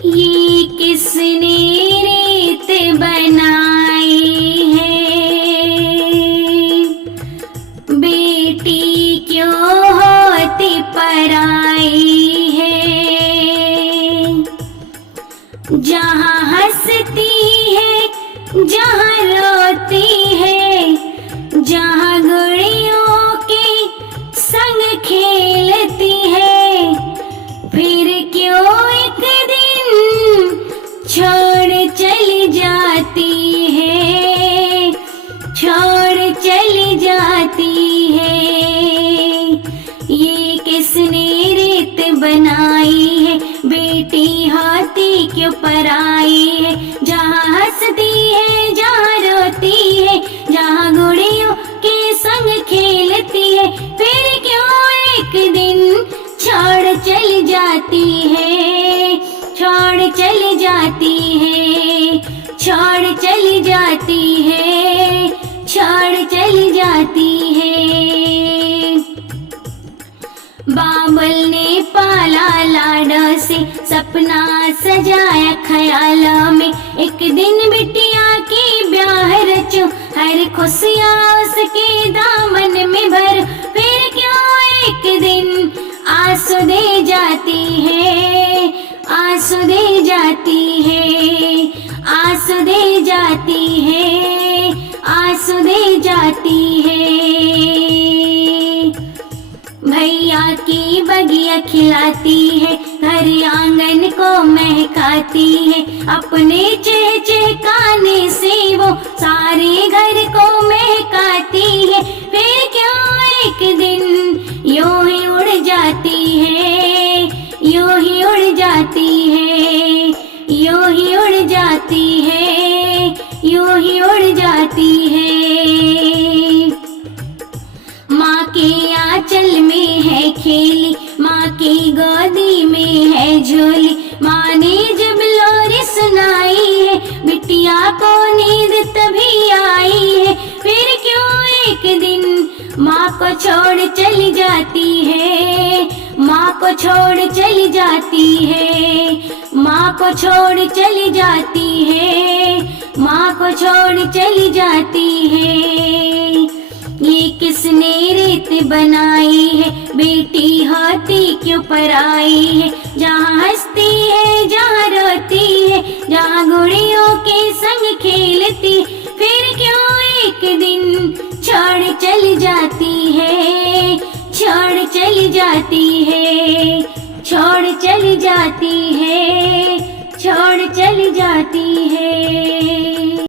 ये किसने रीत बनाई है, बेटी क्यों होती पराई है। जहाँ हंसती है जहाँ रोती है, जहाँ गुड़ियों के संग खेलती है, फिर क्यों एक दिन छोड़ चली जाती है, छोड़ चली जाती है। ये किसने रीत बनाई है, बेटी होती क्यों पराई है। जहाँ हंसती है जहाँ रोती है, जहाँ गुड़ियों के संग खेलती है, फिर क्यों एक दिन छोड़ चली जाती है, छोड़ चली जाती है, छोड़ चली जाती है, छोड़ चली जाती है। बाबुल ने पाला लाडो से, सपना सजाया ख्यालों में, एक दिन बिटिया की ब्याह रचो, हर खुशियाँ उसके दामन में भर, फिर क्यों एक दिन आंसू दे जाती है, आंसू दे जाती है, आंसू दे जाती है, आंसू दे जाती है। भैया की बगिया खिलाती है, घर आंगन को महकाती है, अपने चहचहाने से वो सारे घर को महकाती है, फिर क्यों एक दिन यूं ही उड़ जाती है, यूं ही उड़ जाती है, यूं ही उड़ जाती है, यूं ही उड़ जाती है। माँ के आंचल में है खेली, माँ की गोदी में है झोली, माँ ने जब लोरी सुनाई है, बिटिया को नींद तभी आई है, फिर क्यों एक दिन माँ को छोड़ चली जाती है, माँ को छोड़ चली जाती है, माँ को छोड़ चली जाती है, माँ को छोड़ चली जाती है। ये किसने रीत बनाई है, बेटी होती क्यों पराई है। जहाँ हंसती है जहाँ रोती है, जहाँ गुड़ियों के संग खेलती, फिर क्यों एक दिन छोड़ चली जाती है, छोड़ चली जाती है, छोड़ चली जाती है, छोड़ चली जाती है।